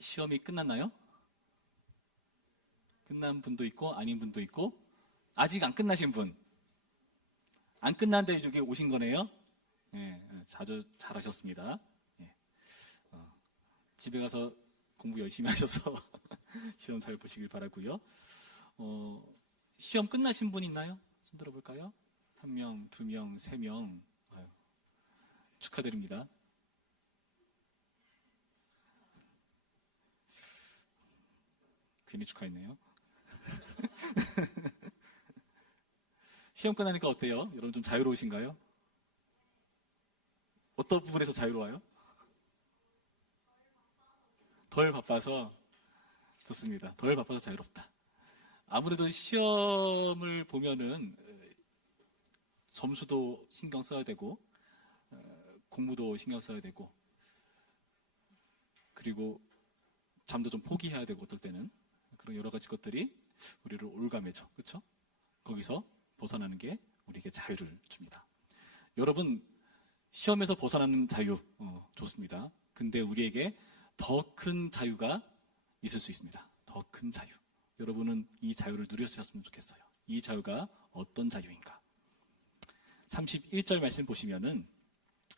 시험이 끝났나요? 끝난 분도 있고 아닌 분도 있고 아직 안 끝나신 분, 안 끝났는데 여기 오신 거네요. 예, 자주 잘하셨습니다. 예, 집에 가서 공부 열심히 하셔서 시험 잘 보시길 바라고요. 시험 끝나신 분 있나요? 손 들어볼까요? 1명, 2명, 3명. 아유, 축하드립니다. 괜히 축하했네요. 시험 끝나니까 어때요? 여러분 좀 자유로우신가요? 어떤 부분에서 자유로워요? 덜 바빠서 좋습니다. 덜 바빠서 자유롭다. 아무래도 시험을 보면은 점수도 신경 써야 되고 공부도 신경 써야 되고 그리고 잠도 좀 포기해야 되고 어떨 때는 그런 여러 가지 것들이 우리를 올가매죠. 그렇죠? 거기서 벗어나는 게 우리에게 자유를 줍니다. 여러분 시험에서 벗어나는 자유 좋습니다. 근데 우리에게 더 큰 자유가 있을 수 있습니다. 더 큰 자유. 여러분은 이 자유를 누렸으면 좋겠어요. 이 자유가 어떤 자유인가? 31절 말씀 보시면은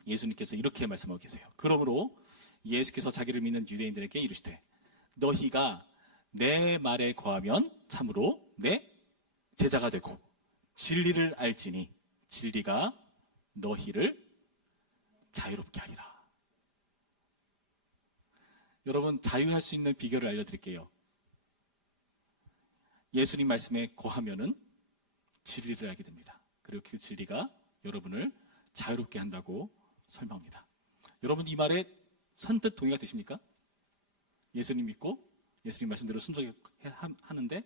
예수님께서 이렇게 말씀하고 계세요. 그러므로 예수께서 자기를 믿는 유대인들에게 이르시되 너희가 내 말에 거하면 참으로 내 제자가 되고 진리를 알지니 진리가 너희를 자유롭게 하리라. 여러분 자유할 수 있는 비결을 알려드릴게요. 예수님 말씀에 거하면은 진리를 알게 됩니다. 그리고 그 진리가 여러분을 자유롭게 한다고 설명합니다. 여러분 이 말에 선뜻 동의가 되십니까? 예수님 믿고 예수님 말씀대로 순종하는데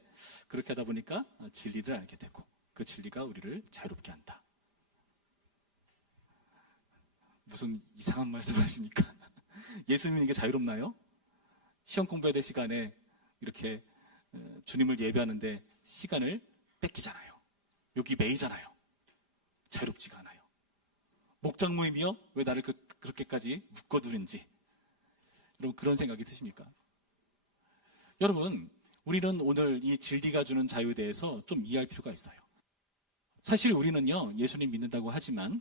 그렇게 하다 보니까 진리를 알게 되고 그 진리가 우리를 자유롭게 한다. 무슨 이상한 말씀 하십니까? 예수 믿는 게 자유롭나요? 시험 공부해야 될 시간에 이렇게 주님을 예배하는데 시간을 뺏기잖아요. 여기 매이잖아요. 자유롭지가 않아요. 목장 모임이요? 왜 나를 그렇게까지 묶어두는지 여러분 그런 생각이 드십니까? 여러분 우리는 오늘 이 진리가 주는 자유에 대해서 좀 이해할 필요가 있어요. 사실 우리는요 예수님 믿는다고 하지만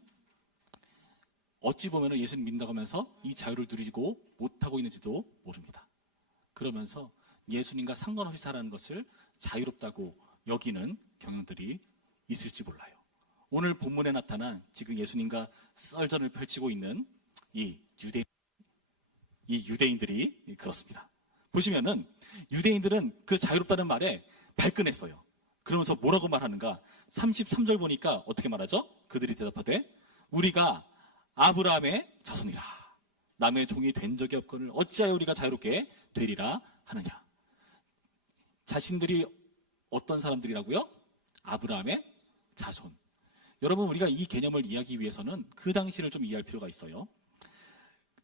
어찌 보면 예수님 믿는다고 하면서 이 자유를 누리고 못하고 있는지도 모릅니다. 그러면서 예수님과 상관없이 살아가는 것을 자유롭다고 여기는 경향들이 있을지 몰라요. 오늘 본문에 나타난 지금 예수님과 썰전을 펼치고 있는 이 유대인들이 그렇습니다. 보시면은 유대인들은 그 자유롭다는 말에 발끈했어요. 그러면서 뭐라고 말하는가? 33절 보니까 어떻게 말하죠? 그들이 대답하되 우리가 아브라함의 자손이라 남의 종이 된 적이 없거늘 어찌하여 우리가 자유롭게 되리라 하느냐. 자신들이 어떤 사람들이라고요? 아브라함의 자손. 여러분 우리가 이 개념을 이해하기 위해서는 그 당시를 좀 이해할 필요가 있어요.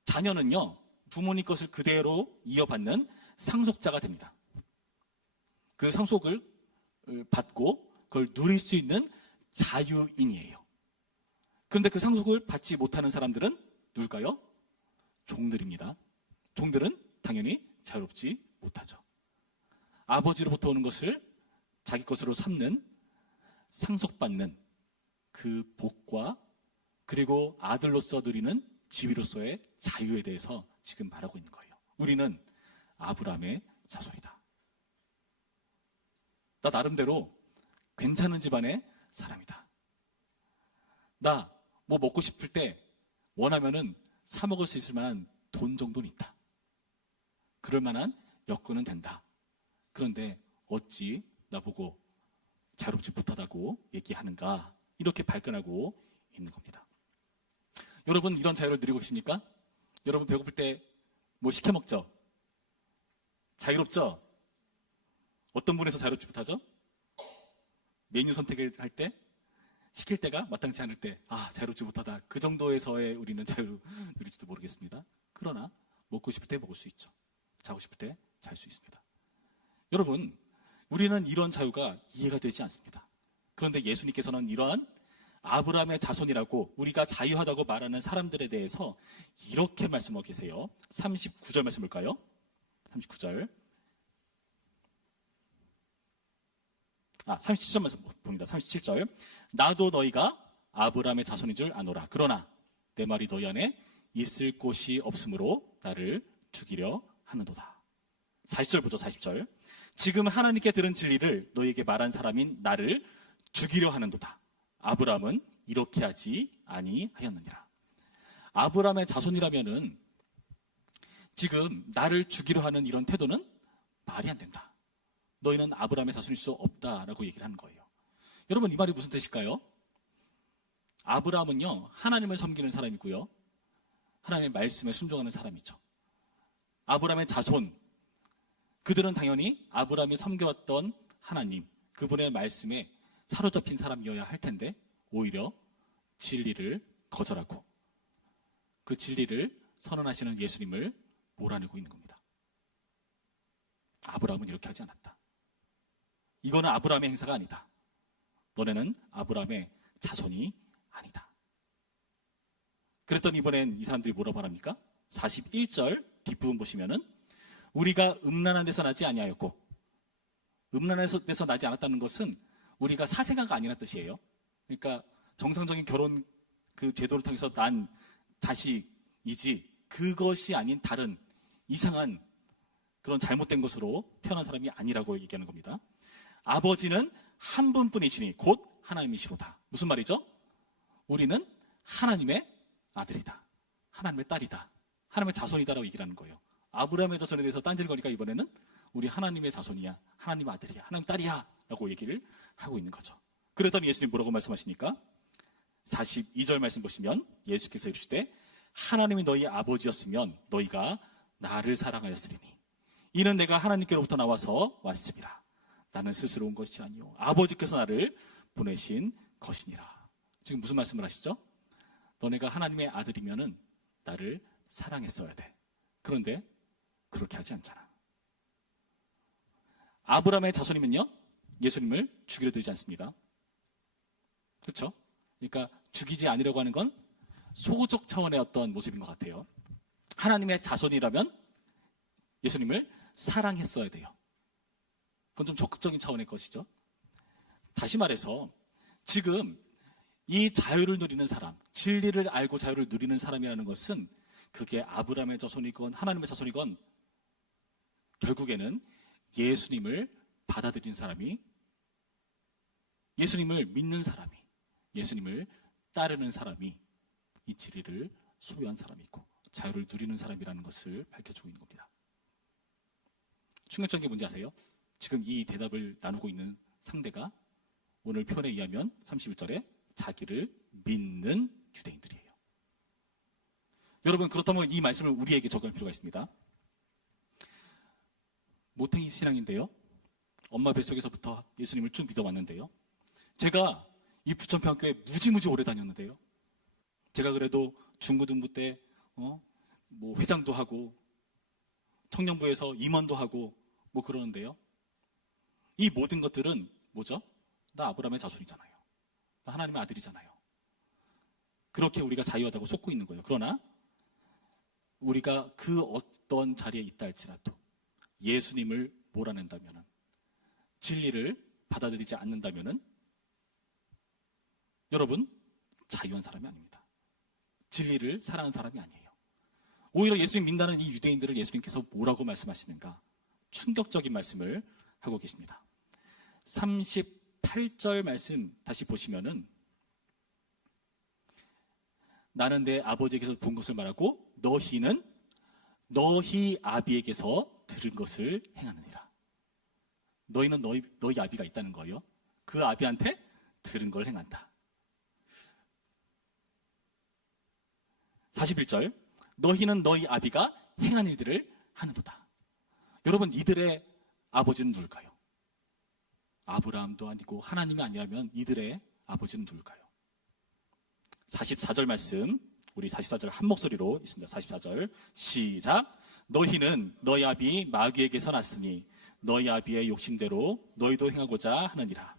자녀는요 부모님 것을 그대로 이어받는 상속자가 됩니다. 그 상속을 받고 그걸 누릴 수 있는 자유인이에요. 그런데 그 상속을 받지 못하는 사람들은 누굴까요? 종들입니다. 종들은 당연히 자유롭지 못하죠. 아버지로부터 오는 것을 자기 것으로 삼는 상속받는 그 복과 그리고 아들로서 누리는 지위로서의 자유에 대해서 지금 말하고 있는 거예요. 우리는 아브라함의 자손이다. 나 나름대로 괜찮은 집안의 사람이다. 나 뭐 먹고 싶을 때 원하면은 사 먹을 수 있을 만한 돈 정도는 있다. 그럴 만한 여건은 된다. 그런데 어찌 나보고 자유롭지 못하다고 얘기하는가? 이렇게 발끈하고 있는 겁니다. 여러분 이런 자유를 누리고 계십니까? 여러분 배고플 때 뭐 시켜 먹죠? 자유롭죠? 어떤 분에서 자유롭지 못하죠? 메뉴 선택을 할 때 시킬 때가 마땅치 않을 때 자유롭지 못하다. 그 정도에서의 우리는 자유를 누릴지도 모르겠습니다. 그러나 먹고 싶을 때 먹을 수 있죠. 자고 싶을 때 잘 수 있습니다. 여러분 우리는 이런 자유가 이해가 되지 않습니다. 그런데 예수님께서는 이러한 아브라함의 자손이라고 우리가 자유하다고 말하는 사람들에 대해서 이렇게 말씀하고 계세요. 39절 말씀 볼까요? 39절. 37절만 봅니다. 37절. 나도 너희가 아브라함의 자손인 줄 아노라. 그러나 내 말이 너희 안에 있을 곳이 없으므로 나를 죽이려 하는도다. 40절 보죠. 40절. 지금 하나님께 들은 진리를 너희에게 말한 사람인 나를 죽이려 하는도다. 아브라함은 이렇게 하지 아니하였느니라. 아브라함의 자손이라면은 지금 나를 죽이려 하는 이런 태도는 말이 안 된다. 너희는 아브라함의 자손일 수 없다라고 얘기를 하는 거예요. 여러분, 이 말이 무슨 뜻일까요? 아브라함은요, 하나님을 섬기는 사람이고요, 하나님의 말씀에 순종하는 사람이죠. 아브라함의 자손, 그들은 당연히 아브라함이 섬겨왔던 하나님, 그분의 말씀에 사로잡힌 사람이어야 할 텐데 오히려 진리를 거절하고 그 진리를 선언하시는 예수님을 몰아내고 있는 겁니다. 아브라함은 이렇게 하지 않았다. 이거는 아브라함의 행사가 아니다. 너네는 아브라함의 자손이 아니다. 그랬더니 이번엔 이 사람들이 뭐라고 말합니까? 41절 뒷부분 보시면은 우리가 음란한 데서 나지 아니하였고, 음란한 데서 나지 않았다는 것은 우리가 사생아가 아니란 뜻이에요. 그러니까 정상적인 결혼 그 제도를 통해서 난 자식이지 그것이 아닌 다른 이상한 그런 잘못된 것으로 태어난 사람이 아니라고 얘기하는 겁니다. 아버지는 한 분뿐이시니 곧 하나님이시로다. 무슨 말이죠? 우리는 하나님의 아들이다. 하나님의 딸이다. 하나님의 자손이다라고 얘기를 하는 거예요. 아브라함의 자손에 대해서 딴질거리니까 이번에는 우리 하나님의 자손이야, 하나님 아들이야, 하나님 딸이야 라고 얘기를 하고 있는 거죠. 그랬더니 예수님 뭐라고 말씀하십니까? 42절 말씀 보시면 예수께서 이르시되 하나님이 너희 아버지였으면 너희가 나를 사랑하였으리니 이는 내가 하나님께로부터 나와서 왔음이라. 나는 스스로 온 것이 아니요 아버지께서 나를 보내신 것이니라. 지금 무슨 말씀을 하시죠? 너네가 하나님의 아들이면은 나를 사랑했어야 돼. 그런데 그렇게 하지 않잖아. 아브라함의 자손이면요, 예수님을 죽이려 들지 않습니다. 그렇죠? 그러니까 죽이지 않으려고 하는 건 소극적 차원의 어떤 모습인 것 같아요. 하나님의 자손이라면 예수님을 사랑했어야 돼요. 그건 좀 적극적인 차원의 것이죠. 다시 말해서 지금 이 자유를 누리는 사람, 진리를 알고 자유를 누리는 사람이라는 것은 그게 아브라함의 자손이건 하나님의 자손이건 결국에는 예수님을 받아들인 사람이, 예수님을 믿는 사람이, 예수님을 따르는 사람이 이 진리를 소유한 사람이고 자유를 누리는 사람이라는 것을 밝혀주고 있는 겁니다. 충격적인 게 뭔지 아세요? 지금 이 대답을 나누고 있는 상대가 오늘 표현에 의하면 31절에 자기를 믿는 유대인들이에요. 여러분, 그렇다면 이 말씀을 우리에게 적용할 필요가 있습니다. 모탱이 신앙인데요, 엄마 뱃속에서부터 예수님을 쭉 믿어왔는데요, 제가 이 부천평교에 무지무지 오래 다녔는데요, 제가 그래도 중고등부 때 뭐 회장도 하고 청년부에서 임원도 하고 뭐 그러는데요, 이 모든 것들은 뭐죠? 나 아브라함의 자손이잖아요. 나 하나님의 아들이잖아요. 그렇게 우리가 자유하다고 속고 있는 거예요. 그러나 우리가 그 어떤 자리에 있다 할지라도 예수님을 몰아낸다면, 진리를 받아들이지 않는다면 여러분, 자유한 사람이 아닙니다. 진리를 사랑하는 사람이 아니에요. 오히려 예수님 믿는다는 이 유대인들을 예수님께서 뭐라고 말씀하시는가? 충격적인 말씀을 하고 계십니다. 38절 말씀 다시 보시면은 나는 내 아버지에게서 본 것을 말하고 너희는 너희 아비에게서 들은 것을 행하느니라. 너희는 너희 아비가 있다는 거예요. 그 아비한테 들은 걸 행한다. 41절 너희는 너희 아비가 행한 일들을 하는도다. 여러분, 이들의 아버지는 누굴까요? 아브라함도 아니고 하나님이 아니라면 이들의 아버지는 누굴까요? 44절 말씀, 우리 44절 한 목소리로 있습니다. 44절 시작. 너희는 너희 아비 마귀에게서 났으니 너희 아비의 욕심대로 너희도 행하고자 하느니라.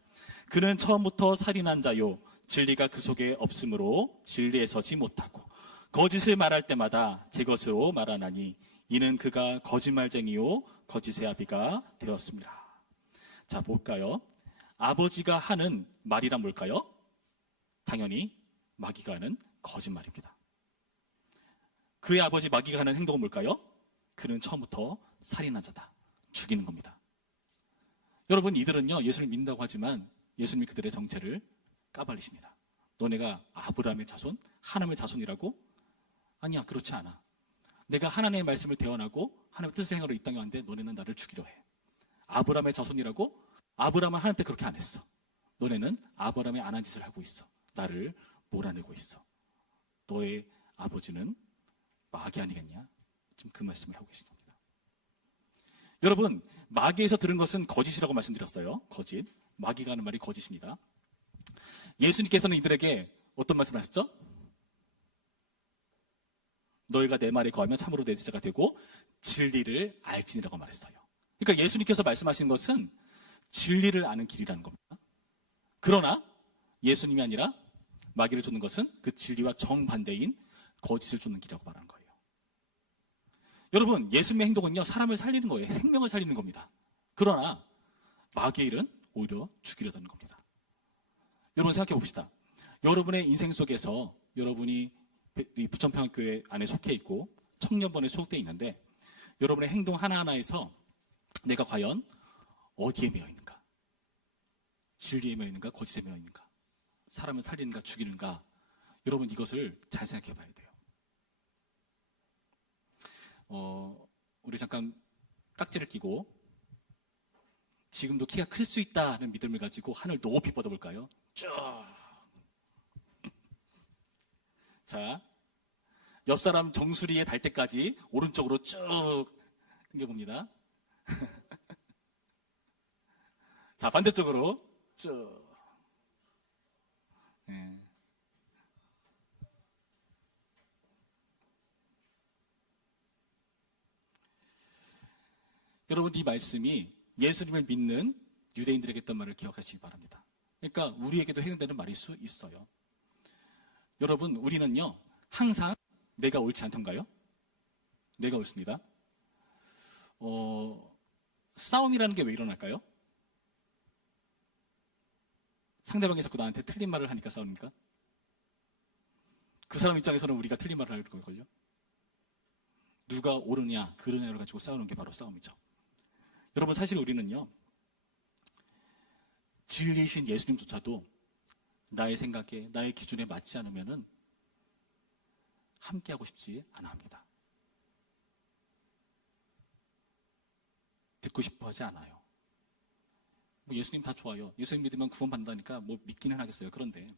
그는 처음부터 살인한 자요 진리가 그 속에 없으므로 진리에 서지 못하고 거짓을 말할 때마다 제 것으로 말하나니 이는 그가 거짓말쟁이요 거짓의 아비가 되었습니다. 자, 볼까요? 아버지가 하는 말이란 뭘까요? 당연히 마귀가 하는 거짓말입니다. 그의 아버지 마귀가 하는 행동은 뭘까요? 그는 처음부터 살인한 자다. 죽이는 겁니다. 여러분, 이들은요, 예수를 믿는다고 하지만 예수님이 그들의 정체를 까발리십니다. 너네가 아브라함의 자손, 하나님의 자손이라고? 아니야, 그렇지 않아. 내가 하나님의 말씀을 대언하고 하나님의 뜻을 행하러 이 땅에 왔는데 너네는 나를 죽이려 해. 아브라함의 자손이라고? 아브라함은 하나님한테 그렇게 안 했어. 너네는 아브라함이 안 한 짓을 하고 있어. 나를 몰아내고 있어. 너의 아버지는 마귀 아니겠냐? 지금 그 말씀을 하고 계신 겁니다. 여러분, 마귀에서 들은 것은 거짓이라고 말씀드렸어요. 거짓. 마귀가 하는 말이 거짓입니다. 예수님께서는 이들에게 어떤 말씀을 하셨죠? 너희가 내 말에 거하면 참으로 내 제자가 되고 진리를 알지니라고 말했어요. 그러니까 예수님께서 말씀하신 것은 진리를 아는 길이라는 겁니다. 그러나 예수님이 아니라 마귀를 쫓는 것은 그 진리와 정반대인 거짓을 쫓는 길이라고 말하는 거예요. 여러분, 예수님의 행동은요, 사람을 살리는 거예요. 생명을 살리는 겁니다. 그러나 마귀의 일은 오히려 죽이려는 겁니다. 여러분 생각해 봅시다. 여러분의 인생 속에서 여러분이 이 부천평화교회 안에 속해 있고 청년본에 소속되어 있는데 여러분의 행동 하나하나에서 내가 과연 어디에 매여 있는가? 진리에 매여 있는가? 거짓에 매여 있는가? 사람을 살리는가? 죽이는가? 여러분 이것을 잘 생각해 봐야 돼요. 우리 잠깐 깍지를 끼고 지금도 키가 클 수 있다는 믿음을 가지고 하늘 높이 뻗어볼까요? 쭉. 자, 옆 사람 정수리에 달 때까지 오른쪽으로 쭉 당겨봅니다. 자, 반대쪽으로 쭉. 네. 여러분, 이 말씀이 예수님을 믿는 유대인들에게 했던 말을 기억하시기 바랍니다. 그러니까 우리에게도 해당되는 말일 수 있어요. 여러분, 우리는요, 항상 내가 옳지 않던가요? 내가 옳습니다. 싸움이라는 게 왜 일어날까요? 상대방이 자꾸 나한테 틀린 말을 하니까 싸웁니까? 그 사람 입장에서는 우리가 틀린 말을 할 걸걸요? 누가 옳으냐, 그르냐를 가지고 싸우는 게 바로 싸움이죠. 여러분, 사실 우리는요, 진리이신 예수님조차도 나의 생각에, 나의 기준에 맞지 않으면은 함께하고 싶지 않아 합니다. 듣고 싶어 하지 않아요. 뭐 예수님 다 좋아요. 예수님 믿으면 구원받는다니까 뭐 믿기는 하겠어요. 그런데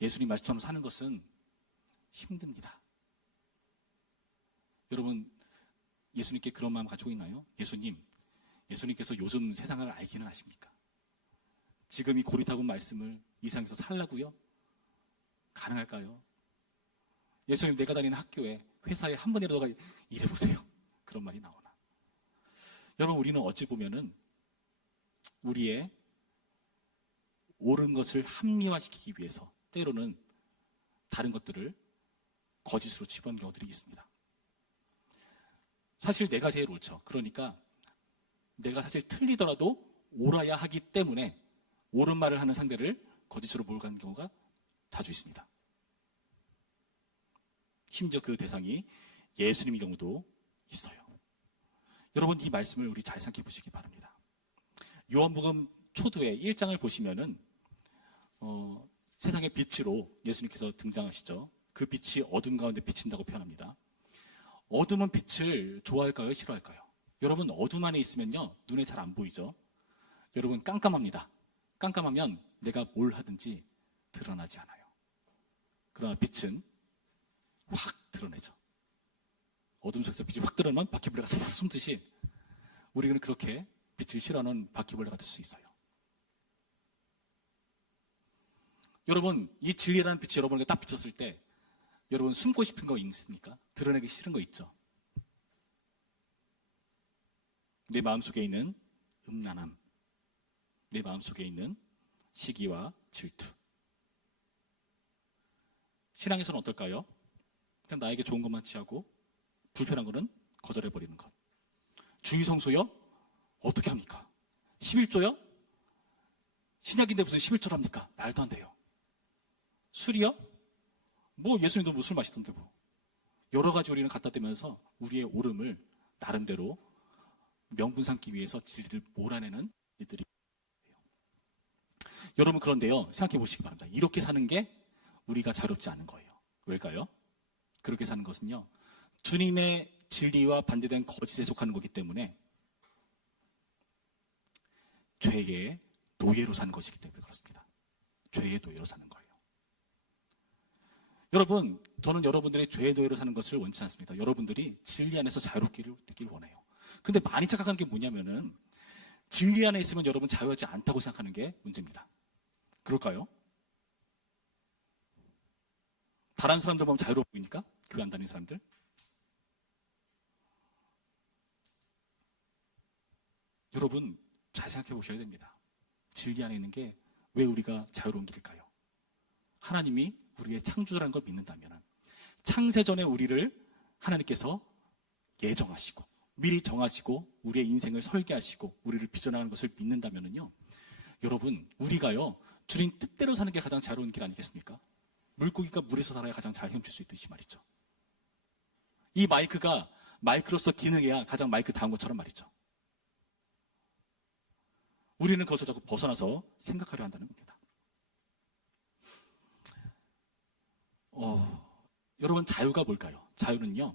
예수님 말씀처럼 사는 것은 힘듭니다. 여러분, 예수님께 그런 마음 가지고 있나요? 예수님께서 요즘 세상을 알기는 하십니까? 지금 이 고리타분 말씀을 이 세상에서 살라고요? 가능할까요? 예수님, 내가 다니는 학교에, 회사에 한 번이라도 일해보세요. 그런 말이 나오나? 여러분, 우리는 어찌 보면은 우리의 옳은 것을 합리화시키기 위해서 때로는 다른 것들을 거짓으로 집어넣는 경우들이 있습니다. 사실 내가 제일 옳죠. 그러니까 내가 사실 틀리더라도 옳아야 하기 때문에 옳은 말을 하는 상대를 거짓으로 몰고 가는 경우가 자주 있습니다. 심지어 그 대상이 예수님의 경우도 있어요. 여러분, 이 말씀을 우리 잘 생각해 보시기 바랍니다. 요한복음 초두에 1장을 보시면은 세상의 빛으로 예수님께서 등장하시죠. 그 빛이 어둠 가운데 비친다고 표현합니다. 어둠은 빛을 좋아할까요? 싫어할까요? 여러분, 어둠 안에 있으면요, 눈에 잘 안 보이죠? 여러분, 깜깜합니다. 깜깜하면 내가 뭘 하든지 드러나지 않아요. 그러나 빛은 확 드러내죠. 어둠 속에서 빛이 확 드러나면 바퀴벌레가 사삭 숨듯이 우리는 그렇게 빛을 싫어하는 바퀴벌레가 될 수 있어요. 여러분, 이 진리라는 빛이 여러분에게 딱 비쳤을 때 여러분 숨고 싶은 거 있습니까? 드러내기 싫은 거 있죠? 내 마음속에 있는 음란함, 내 마음속에 있는 시기와 질투. 신앙에서는 어떨까요? 그냥 나에게 좋은 것만 취하고 불편한 거는 거절해버리는 것. 주의성수요? 어떻게 합니까? 11조요? 신약인데 무슨 11조를 합니까? 말도 안 돼요. 술이요? 뭐 예수님도 뭐 술 마시던데 뭐. 여러 가지 우리는 갖다 대면서 우리의 옳음을 나름대로 명분 삼기 위해서 진리를 몰아내는 일들이. 여러분, 그런데요, 생각해 보시기 바랍니다. 이렇게 사는 게 우리가 자유롭지 않은 거예요. 왜일까요? 그렇게 사는 것은요, 주님의 진리와 반대된 거짓에 속하는 거기 때문에 죄의 노예로 사는 것이기 때문에 그렇습니다. 죄의 노예로 사는 거예요. 여러분, 저는 여러분들이 죄의 노예로 사는 것을 원치 않습니다. 여러분들이 진리 안에서 자유롭기를 되길 원해요. 근데 많이 착각하는 게 뭐냐면은 진리 안에 있으면 여러분 자유하지 않다고 생각하는 게 문제입니다. 그럴까요? 다른 사람들 보면 자유로워 보입니까? 교회 안 다니는 사람들? 여러분, 잘 생각해 보셔야 됩니다. 진리 안에 있는 게 왜 우리가 자유로운 길일까요? 하나님이 우리의 창조라는 걸 믿는다면, 창세전에 우리를 하나님께서 예정하시고 미리 정하시고 우리의 인생을 설계하시고 우리를 빚어나가는 것을 믿는다면요, 여러분, 우리가요 주님 뜻대로 사는 게 가장 자유로운 길 아니겠습니까? 물고기가 물에서 살아야 가장 잘 헤엄칠 수 있듯이 말이죠. 이 마이크가 마이크로서 기능해야 가장 마이크 다운 것처럼 말이죠. 우리는 그것을 자꾸 벗어나서 생각하려 한다는 겁니다. 여러분, 자유가 뭘까요? 자유는요,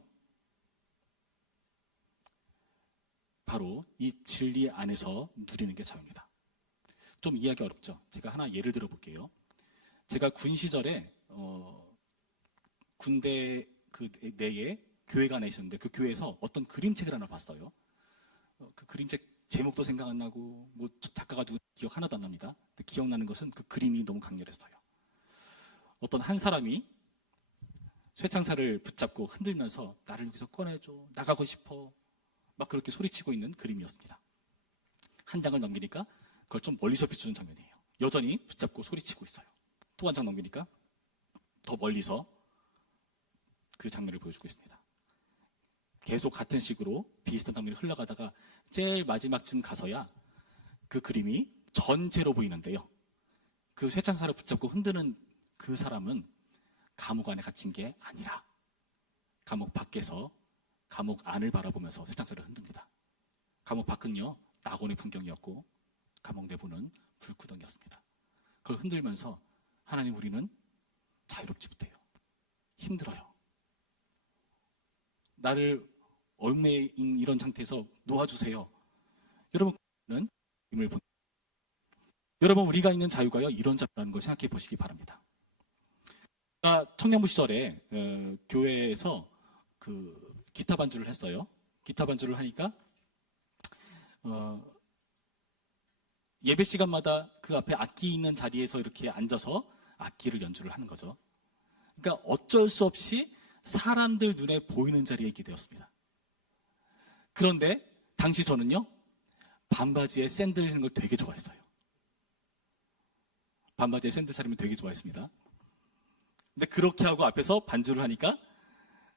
바로 이 진리 안에서 누리는 게 자유입니다. 좀 이해하기 어렵죠? 제가 하나 예를 들어 볼게요. 제가 군 시절에 군대 그 내에 교회가 하나 있었는데 그 교회에서 어떤 그림책을 하나 봤어요. 그 그림책 제목도 생각 안 나고 뭐 작가가 누구 기억 하나도 안 납니다. 근데 기억나는 것은 그 그림이 너무 강렬했어요. 어떤 한 사람이 쇠창살을 붙잡고 흔들면서 나를 여기서 꺼내줘, 나가고 싶어, 막 그렇게 소리치고 있는 그림이었습니다. 한 장을 넘기니까 그걸 좀 멀리서 비추는 장면이에요. 여전히 붙잡고 소리치고 있어요. 또 한 장 넘기니까 더 멀리서 그 장면을 보여주고 있습니다. 계속 같은 식으로 비슷한 장면이 흘러가다가 제일 마지막쯤 가서야 그 그림이 전체로 보이는데요. 그 쇠창살을 붙잡고 흔드는 그 사람은 감옥 안에 갇힌 게 아니라 감옥 밖에서 감옥 안을 바라보면서 쇠창살을 흔듭니다. 감옥 밖은요, 낙원의 풍경이었고 감옥 내부는 불구덩이였습니다. 그걸 흔들면서 하나님, 우리는 자유롭지 못해요. 힘들어요. 나를 얽매인 이런 상태에서 놓아주세요. 여러분은 힘을 본. 여러분, 우리가 있는 자유가요, 이런 자유라는 걸 생각해 보시기 바랍니다. 제가 청년부 시절에 교회에서 그 기타 반주를 했어요. 기타 반주를 하니까 예배 시간마다 그 앞에 악기 있는 자리에서 이렇게 앉아서 악기를 연주를 하는 거죠. 그러니까 어쩔 수 없이 사람들 눈에 보이는 자리에 있게 되었습니다. 그런데 당시 저는요, 반바지에 샌들 있는 걸 되게 좋아했어요. 반바지에 샌들 차리면 되게 좋아했습니다. 근데 그렇게 하고 앞에서 반주를 하니까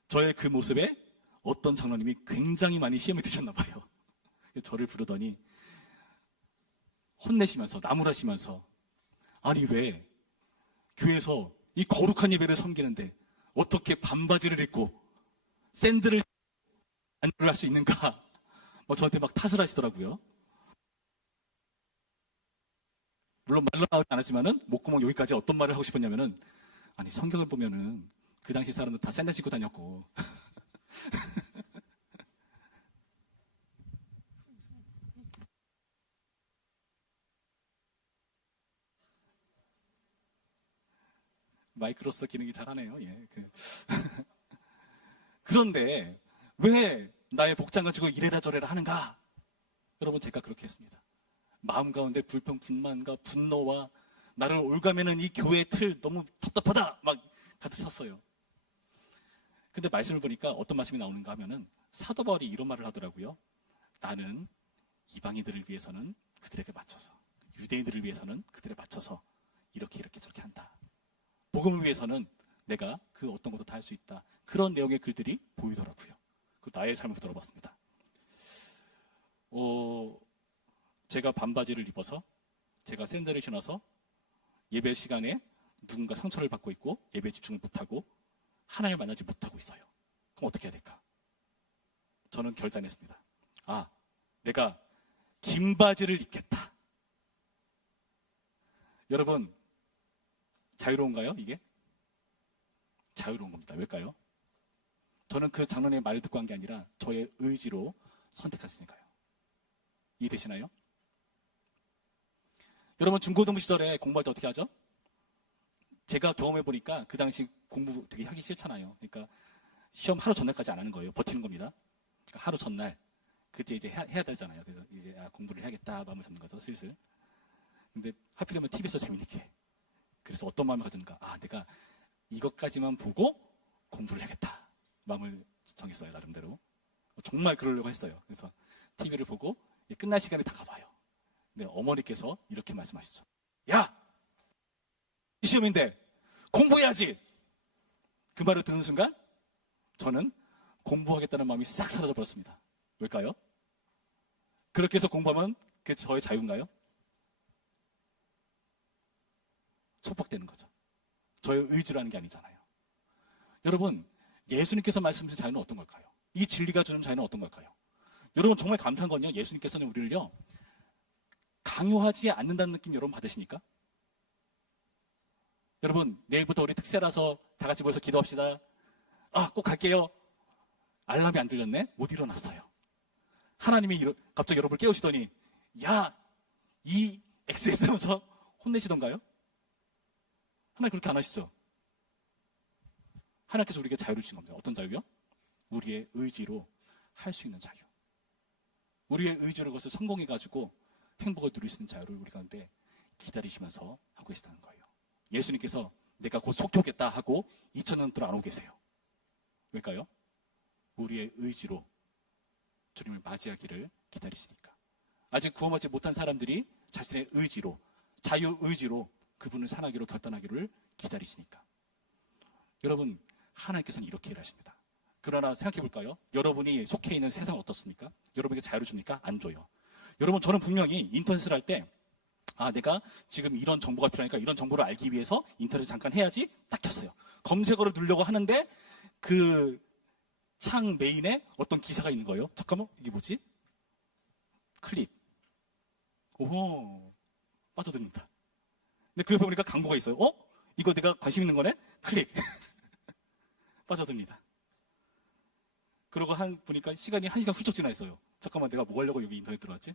저의 그 모습에 어떤 장로님이 굉장히 많이 시험에 드셨나 봐요. 저를 부르더니 혼내시면서, 나무라시면서, 아니 왜 교회에서 이 거룩한 예배를 섬기는데 어떻게 반바지를 입고 샌들을 안주를 할 수 있는가, 저한테 막 탓을 하시더라고요. 물론 말로 나오지 않았지만은 목구멍 여기까지 어떤 말을 하고 싶었냐면은, 아니 성경을 보면은 그 당시 사람들 다 샌들 신고 다녔고 마이크로서 기능이 잘하네요. 예. 그런데 왜 나의 복장 가지고 이래라 저래라 하는가? 여러분, 제가 그렇게 했습니다. 마음 가운데 불평, 분만과 분노와 나를 올가매는 이 교회의 틀 너무 답답하다 막 가득 찼어요. 근데 말씀을 보니까 어떤 말씀이 나오는가 하면은 사도 바울이 이런 말을 하더라고요. 나는 이방인들을 위해서는 그들에게 맞춰서, 유대인들을 위해서는 그들에 맞춰서 이렇게 저렇게 한다. 복음을 위해서는 내가 그 어떤 것도 다 할 수 있다. 그런 내용의 글들이 보이더라고요. 그 나의 삶을 들어봤습니다. 제가 반바지를 입어서 제가 샌들을 신어서 예배 시간에 누군가 상처를 받고 있고 예배에 집중을 못하고 하나님을 만나지 못하고 있어요. 그럼 어떻게 해야 될까? 저는 결단했습니다. 내가 긴 바지를 입겠다. 여러분, 자유로운가요, 이게? 자유로운 겁니다. 왜일까요? 저는 그 장로님의 말을 듣고 한 게 아니라 저의 의지로 선택했으니까요. 이해되시나요? 여러분, 중고등부 시절에 공부할 때 어떻게 하죠? 제가 경험해보니까 그 당시 공부 되게 하기 싫잖아요. 그러니까 시험 하루 전날까지 안 하는 거예요. 버티는 겁니다. 그러니까 하루 전날, 그때 이제 해야 되잖아요. 그래서 이제 공부를 해야겠다 마음을 잡는 거죠, 슬슬. 근데 하필이면 TV에서 재밌게 해. 그래서 어떤 마음을 가졌는가? 내가 이것까지만 보고 공부를 해야겠다 마음을 정했어요, 나름대로. 정말 그러려고 했어요. 그래서 TV를 보고 끝날 시간에 다 가봐요. 근데 어머니께서 이렇게 말씀하시죠. 야! 시험인데 공부해야지! 그 말을 듣는 순간 저는 공부하겠다는 마음이 싹 사라져 버렸습니다. 왜일까요? 그렇게 해서 공부하면 그게 저의 자유인가요? 속박되는 거죠. 저의 의지로 하는 게 아니잖아요. 여러분, 예수님께서 말씀하신 자유는 어떤 걸까요? 이 진리가 주는 자유는 어떤 걸까요? 여러분, 정말 감사한 건요, 예수님께서는 우리를요 강요하지 않는다는 느낌 여러분 받으십니까? 여러분, 내일부터 우리 특세라서 다 같이 모여서 기도합시다. 꼭 갈게요. 알람이 안 들렸네? 못 일어났어요. 하나님이 갑자기 여러분을 깨우시더니 야! 이 XS 하면서 혼내시던가요? 하나님 그렇게 안 하시죠? 하나님께서 우리에게 자유를 주신 겁니다. 어떤 자유요? 우리의 의지로 할 수 있는 자유. 우리의 의지로 그것을 성공해가지고 행복을 누릴 수 있는 자유를 우리 가운데 기다리시면서 하고 계시다는 거예요. 예수님께서 내가 곧 속히 오겠다 하고 2000년 동안 안 오고 계세요. 왜일까요? 우리의 의지로 주님을 맞이하기를 기다리시니까. 아직 구원받지 못한 사람들이 자신의 의지로, 자유의지로 그분을 사랑하기로 결단하기를 기다리시니까. 여러분, 하나님께서는 이렇게 일하십니다. 그러나 생각해 볼까요? 여러분이 속해 있는 세상은 어떻습니까? 여러분에게 자유를 줍니까? 안 줘요. 여러분, 저는 분명히 인터넷을 할 때 내가 지금 이런 정보가 필요하니까 이런 정보를 알기 위해서 인터넷을 잠깐 해야지 딱 켰어요. 검색어를 누르려고 하는데 그 창 메인에 어떤 기사가 있는 거예요. 잠깐만, 이게 뭐지? 클릭. 오호, 빠져듭니다. 근데 그거 보니까 광고가 있어요. 이거 내가 관심 있는 거네? 클릭. 빠져듭니다. 그러고 보니까 시간이 1시간 훌쩍 지나 있어요. 잠깐만, 내가 뭐 하려고 여기 인터넷 들어왔지?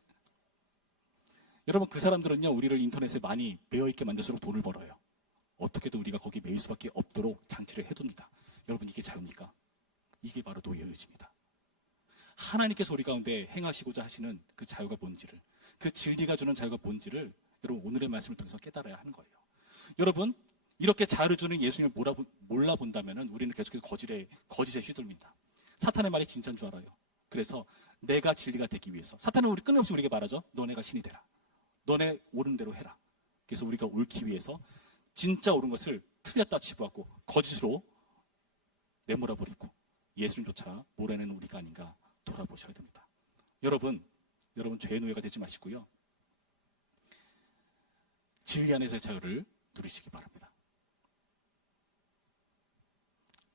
여러분, 그 사람들은요, 우리를 인터넷에 많이 매여있게 만들수록 돈을 벌어요. 어떻게든 우리가 거기 매일 수밖에 없도록 장치를 해둡니다. 여러분, 이게 자유입니까? 이게 바로 노예의 의지입니다. 하나님께서 우리 가운데 행하시고자 하시는 그 자유가 뭔지를, 그 진리가 주는 자유가 뭔지를 여러분, 오늘의 말씀을 통해서 깨달아야 하는 거예요. 여러분, 이렇게 자유를 주는 예수님을 몰라본다면 우리는 계속해서 거짓에 휘둘립니다. 사탄의 말이 진짜인 줄 알아요. 그래서 내가 진리가 되기 위해서, 사탄은 끊임없이 우리에게 말하죠. 너네가 신이 되라. 너네 옳은 대로 해라. 그래서 우리가 옳기 위해서 진짜 옳은 것을 틀렸다 치부하고 거짓으로 내몰아버리고 예수님조차 몰아내는 우리가 아닌가 돌아보셔야 됩니다. 여러분 죄의 노예가 되지 마시고요. 진리 안에서의 자유를 누리시기 바랍니다.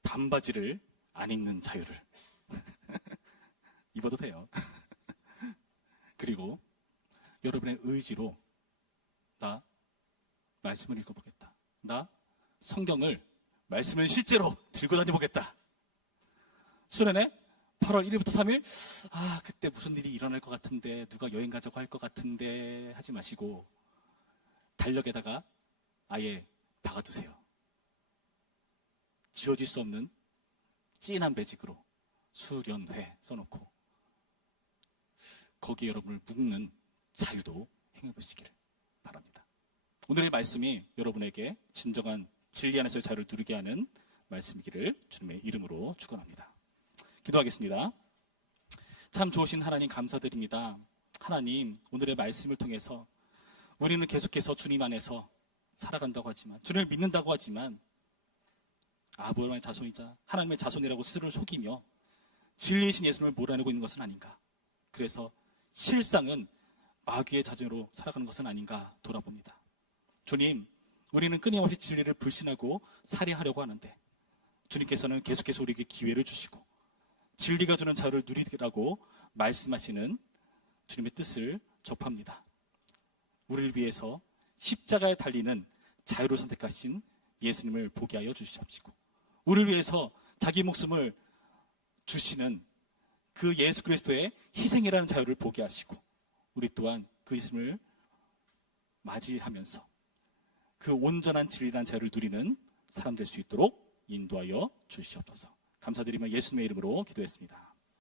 반바지를 안 입는 자유를 입어도 돼요. 그리고 여러분의 의지로 나 말씀을 읽어보겠다. 나 성경을, 말씀을 실제로 들고 다녀보겠다. 수련회 8월 1일부터 3일 그때 무슨 일이 일어날 것 같은데, 누가 여행 가자고 할 것 같은데 하지 마시고 달력에다가 아예 박아두세요. 지워질 수 없는 진한 매직으로 수련회 써놓고 거기에 여러분을 묶는 자유도 행해보시기를 바랍니다. 오늘의 말씀이 여러분에게 진정한 진리 안에서의 자유를 누리게 하는 말씀이기를 주님의 이름으로 축원합니다. 기도하겠습니다. 참 좋으신 하나님 감사드립니다. 하나님, 오늘의 말씀을 통해서 우리는 계속해서 주님 안에서 살아간다고 하지만, 주님을 믿는다고 하지만 아브라함의 자손이자 하나님의 자손이라고 스스로를 속이며 진리이신 예수님을 몰아내고 있는 것은 아닌가. 그래서 실상은 마귀의 자녀로 살아가는 것은 아닌가 돌아봅니다. 주님, 우리는 끊임없이 진리를 불신하고 살해하려고 하는데 주님께서는 계속해서 우리에게 기회를 주시고 진리가 주는 자유를 누리라고 말씀하시는 주님의 뜻을 접합니다. 우리를 위해서 십자가에 달리는 자유를 선택하신 예수님을 보게 하여 주시옵시고, 우리를 위해서 자기 목숨을 주시는 그 예수 그리스도의 희생이라는 자유를 보게 하시고, 우리 또한 그 예수님을 맞이하면서 그 온전한 진리라는 자유를 누리는 사람 될 수 있도록 인도하여 주시옵소서. 감사드리며 예수님의 이름으로 기도했습니다.